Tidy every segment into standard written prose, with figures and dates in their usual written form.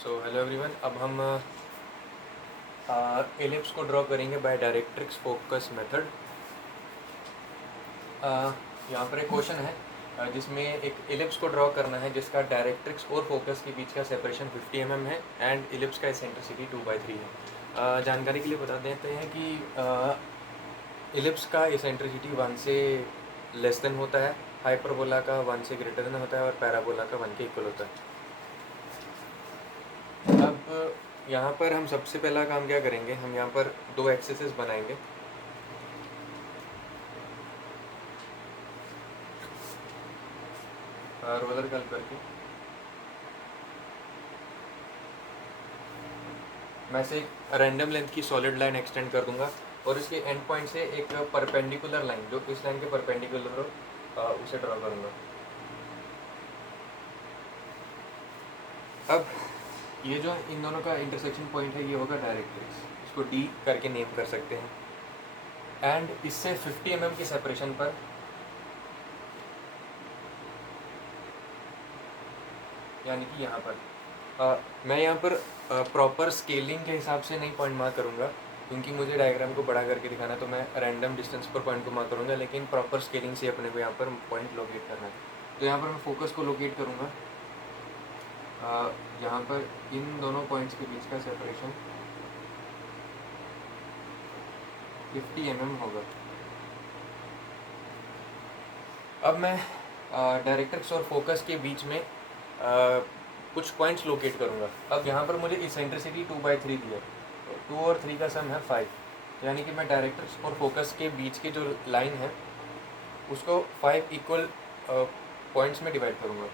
Hello everyone, अब हम ellipse को ड्रॉ करेंगे बाय डायरेक्ट्रिक्स फोकस मेथड। यहाँ पर एक क्वेश्चन है जिसमें एक एलिप्स को ड्रॉ करना है जिसका डायरेक्ट्रिक्स और फोकस के बीच का सेपरेशन 50 mm है एंड एलिप्स का एसेंट्रिसिटी 2/3 है। जानकारी के लिए बता देते हैं कि एलिप्स का एसेंट्रिसिटी 1 से लेस देन होता है, हाइपरबोला का 1 से ग्रेटर देन होता है और पैराबोला का 1 के इक्वल होता है। अब यहाँ पर हम सबसे पहला काम क्या करेंगे, हम यहाँ पर दो एक्सेसेस बनाएंगे। रोलर कल करके मैं से एक रैंडम लेंथ की सॉलिड लाइन एक्सटेंड कर दूंगा और इसके एंड पॉइंट से एक परपेंडिकुलर लाइन जो इस लाइन के परपेंडिकुलर हो उसे ड्रॉ करूंगा। अब ये जो इन दोनों का इंटरसेक्शन पॉइंट है ये होगा डायरेक्ट्रिक्स, इसको डी करके नेम कर सकते हैं। एंड इससे 50 mm की सेपरेशन पर यानी कि यहाँ पर मैं यहाँ पर प्रॉपर स्केलिंग के हिसाब से नहीं पॉइंट मार्क करूँगा क्योंकि मुझे डायग्राम को बड़ा करके दिखाना, तो मैं रैंडम डिस्टेंस पर पॉइंट को मार्क करूँगा, लेकिन प्रॉपर स्केलिंग से अपने को यहाँ पर पॉइंट लोकेट करना है। तो यहाँ पर मैं फोकस को लोकेट करूँगा। यहाँ पर इन दोनों पॉइंट्स के बीच का सेपरेशन 50 mm होगा। अब मैं डायरेक्ट्रिक्स और फोकस के बीच में कुछ पॉइंट्स लोकेट करूँगा। अब यहाँ पर मुझे इसेंट्रिसिटी 2/3 दी है, तो 2 और 3 का सम है 5, यानी कि मैं डायरेक्ट्रिक्स और फोकस के बीच की जो लाइन है उसको 5 इक्वल पॉइंट्स में डिवाइड करूँगा।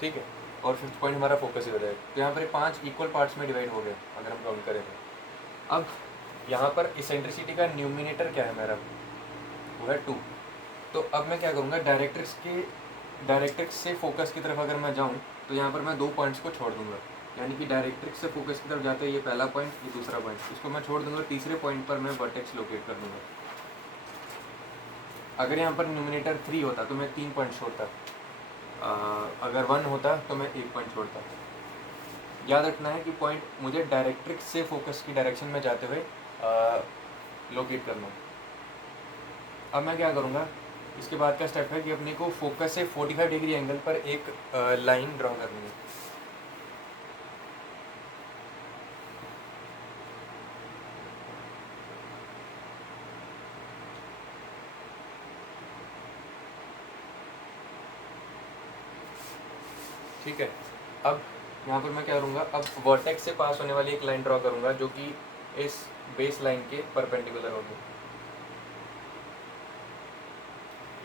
ठीक है, और फिफ्थ पॉइंट हमारा फोकस ही हो जाएगा। तो यहाँ पर 5 इक्वल पार्ट्स में डिवाइड हो गया अगर हम काउंट करें तो। अब यहाँ पर इसेंट्रिसिटी का न्यूमिनेटर क्या है मेरा, वो है 2। तो अब मैं क्या करूँगा, डायरेक्ट्रिक्स से फोकस की तरफ अगर मैं जाऊँ तो यहाँ पर मैं 2 पॉइंट्स को छोड़ दूंगा, यानी कि डायरेक्ट्रिक्स से फोकस की तरफ जाते हैं ये पहला पॉइंट, ये दूसरा पॉइंट, इसको मैं छोड़ दूंगा। तीसरे पॉइंट पर मैं वर्टेक्स लोकेट कर दूंगा। अगर यहाँ पर न्यूमिनेटर 3 होता तो मैं 3 पॉइंट छोड़ता, अगर 1 होता तो मैं 1 पॉइंट छोड़ता। याद रखना है कि पॉइंट मुझे डायरेक्ट्रिक्स से फोकस की डायरेक्शन में जाते हुए लोकेट करना। अब मैं क्या करूँगा, इसके बाद का स्टेप है कि अपने को फोकस से 45 डिग्री एंगल पर एक लाइन ड्रॉ करनी है। ठीक है, अब यहाँ पर मैं क्या करूँगा, अब वर्टेक्स से पास होने वाली एक लाइन ड्रॉ करूँगा जो कि इस बेस लाइन के परपेंडिकुलर होगी।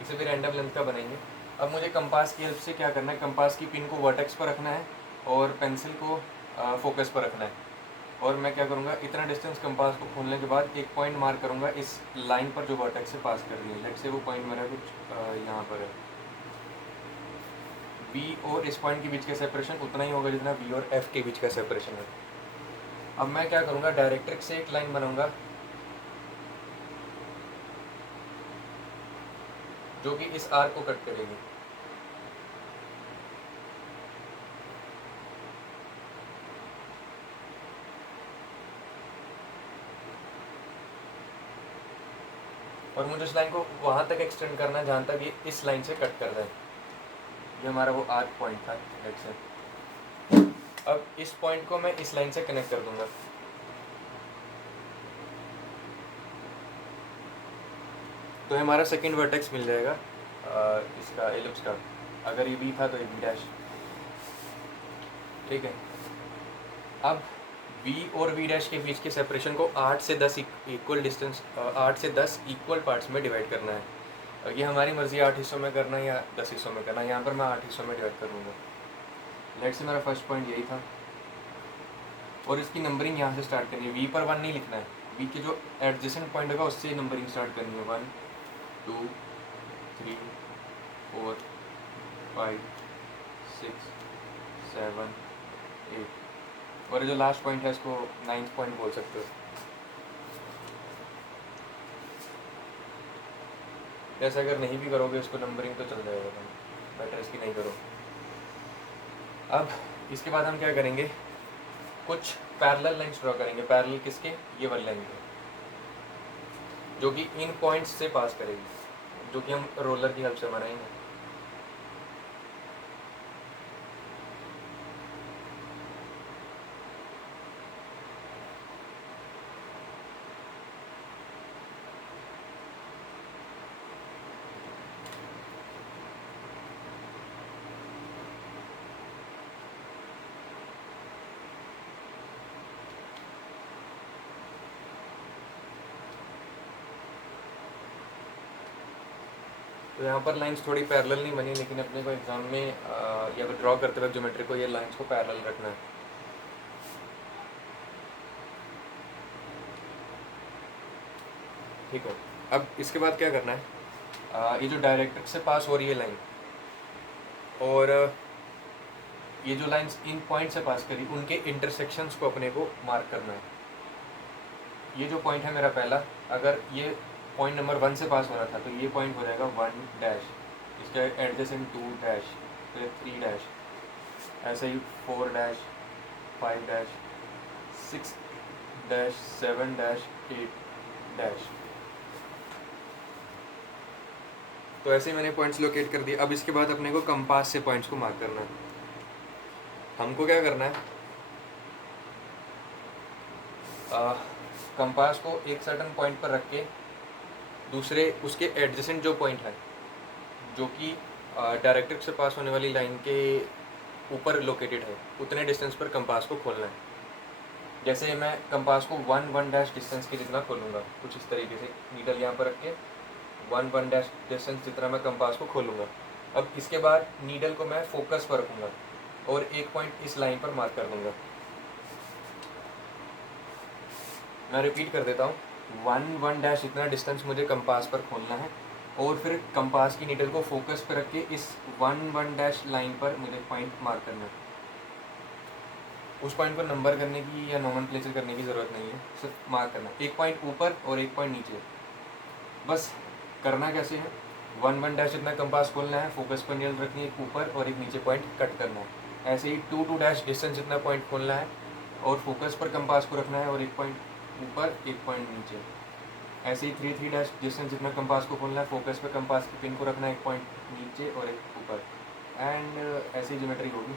इसे भी रैंडम लेंथ का बनाएंगे। अब मुझे कंपास की हेल्प से क्या करना है, कंपास की पिन को वर्टेक्स पर रखना है और पेंसिल को फोकस पर रखना है। और मैं क्या करूँगा, इतना डिस्टेंस कंपास को खोलने के बाद एक पॉइंट मार्क करूँगा इस लाइन पर जो वर्टेक्स से पास कर रही है। लेट से वो पॉइंट मेरा कुछ यहाँ पर है। बी और इस पॉइंट के बीच का सेपरेशन उतना ही होगा जितना बी और एफ के बीच का सेपरेशन है। अब मैं क्या करूँगा, डायरेक्ट्रिक्स से एक लाइन बनाऊंगा जो कि इस आर्क को कट करेगी। और मुझे इस लाइन को वहाँ तक एक्सटेंड करना है जहाँ तक ये इस लाइन से कट कर रहा है। ये हमारा वो आर्क पॉइंट था लेट से। अब इस पॉइंट को मैं इस लाइन से कनेक्ट कर दूंगा। तो हमारा सेकंड वर्टेक्स मिल जाएगा इसका एलिप्स का। अगर ये बी था तो ये बी डैश। ठीक है, अब बी और बी डैश के बीच के सेपरेशन को 8 से 10 इक्वल डिस्टेंस 8 से 10 इक्वल पार्ट्स में डिवाइड करना है। ये हमारी मर्जी 8 हिस्सों में करना है या 10 हिस्सों में करना है। यहाँ पर मैं 8 हिस्सों में डिवाइड कर दूँगा। लेट से मेरा फर्स्ट पॉइंट यही था और इसकी नंबरिंग यहाँ से स्टार्ट करनी है। वी पर 1 नहीं लिखना है, वी के जो एडजेसेंट पॉइंट होगा उससे नंबरिंग स्टार्ट करनी है। 1 2 3 4 5 6 7 8 और जो लास्ट पॉइंट है इसको 9th पॉइंट बोल सकते हो। जैसे अगर नहीं भी करोगे इसको नंबरिंग तो चल जाएगा, तुम बेटर इसकी नहीं करो। अब इसके बाद हम क्या करेंगे, कुछ पैरेलल लाइंस ड्रॉ करेंगे। पैरेलल किसके, ये वाली लाइन के, जो कि इन पॉइंट्स से पास करेगी, जो कि हम रोलर की हेल्प से बनाएंगे। तो यहाँ पर लाइंस थोड़ी पैरेलल नहीं बनी, लेकिन अपने को एग्जाम में या फिर ड्रॉ करते वक्त ज्योमेट्री को ये लाइंस को पैरेलल रखना है। ठीक है, अब इसके बाद क्या करना है, ये जो डायरेक्ट्रिक्स से पास हो रही है लाइन, और ये जो लाइंस इन पॉइंट से पास करी, उनके इंटरसेक्शंस को अपने को मार्क करना है। ये जो पॉइंट है मेरा पहला, अगर ये पॉइंट नंबर 1 से पास हो रहा था तो ये पॉइंट हो जाएगा 1 डैश, इसका एडजेसेंट 2 डैश, फिर 3 डैश, ऐसे ही 4 dash, 5 dash, 6 dash, 7 dash, 8 dash. तो ऐसे ही मैंने पॉइंट्स लोकेट कर दिए। अब इसके बाद अपने को कंपास से पॉइंट्स को मार्क करना है। हमको क्या करना है, कंपास को एक सर्टन पॉइंट पर रख के दूसरे उसके एडजेसेंट जो पॉइंट है, जो कि डायरेक्ट्रिक्स से पास होने वाली लाइन के ऊपर लोकेटेड है, उतने डिस्टेंस पर कंपास को खोलना है। जैसे मैं कंपास को 1 डैश डिस्टेंस के जितना खोलूँगा, कुछ इस तरीके से नीडल यहाँ पर रख के 1 डैश डिस्टेंस जितना मैं कंपास को खोलूँगा। अब इसके बाद नीडल को मैं फोकस पर रखूँगा और एक पॉइंट इस लाइन पर मार्क कर दूँगा। मैं रिपीट कर देता हूँ, 1 डैश इतना डिस्टेंस मुझे कंपास पर खोलना है, और फिर कंपास की नीडल को फोकस पर रख के इस 1 डैश लाइन पर मुझे पॉइंट मार्क करना है। उस पॉइंट पर नंबर करने की या नोमेनक्लेचर करने की ज़रूरत नहीं है, सिर्फ मार्क करना है। एक पॉइंट ऊपर और एक पॉइंट नीचे। बस करना कैसे है, 1 डैश इतना कंपास खोलना है, फोकस पर नीडल रखनी है, एक ऊपर और एक नीचे पॉइंट कट करना है। ऐसे ही 2 डैश डिस्टेंस इतना पॉइंट खोलना है और फोकस पर कंपास को रखना है, और एक पॉइंट ऊपर एक पॉइंट नीचे। ऐसे ही 3 डैश डिस्टेंस जितना कंपास को खोलना है, फोकस पे कंपास की पिन को रखना है, एक पॉइंट नीचे और एक ऊपर, एंड ऐसी ज्योमेट्री होगी।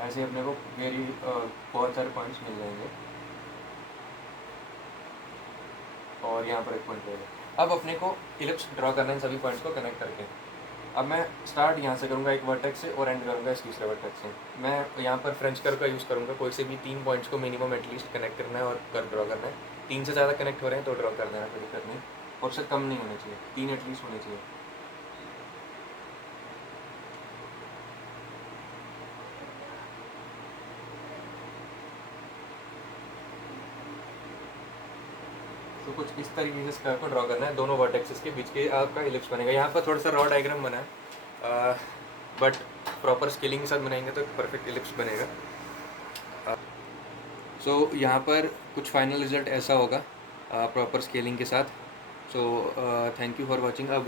ऐसे अपने को बहुत सारे पॉइंट्स मिल जाएंगे, और यहाँ पर एक पॉइंट रहेगा। अब अपने को इलिप्स ड्रॉ करना है सभी पॉइंट्स को कनेक्ट करके। अब मैं स्टार्ट यहाँ से करूँगा एक वर्टेक्स से, और एंड करूँगा इस तीसरे वर्टेक्स से। मैं यहाँ पर फ्रेंच कर्व का यूज़ करूँगा। कोई से भी 3 पॉइंट्स को मिनिमम एटलीस्ट कनेक्ट करना है और कर्व ड्रॉ करना है। 3 से ज़्यादा कनेक्ट हो रहे हैं तो ड्रॉ कर देना, कोई दिक्कत नहीं, और उससे कम नहीं होने चाहिए, 3 एटलीस्ट होने चाहिए। तो कुछ इस तरीके से इस कर्व को ड्रॉ करना है, दोनों वर्टेक्सेस के बीच के आपका इलिप्स बनेगा। यहाँ पर थोड़ा सा रॉ डायग्राम बना है, बट प्रॉपर स्केलिंग के साथ बनाएंगे तो परफेक्ट इलिप्स बनेगा। सो यहाँ पर कुछ फाइनल रिजल्ट ऐसा होगा प्रॉपर स्केलिंग के साथ। So thank you for watching. अब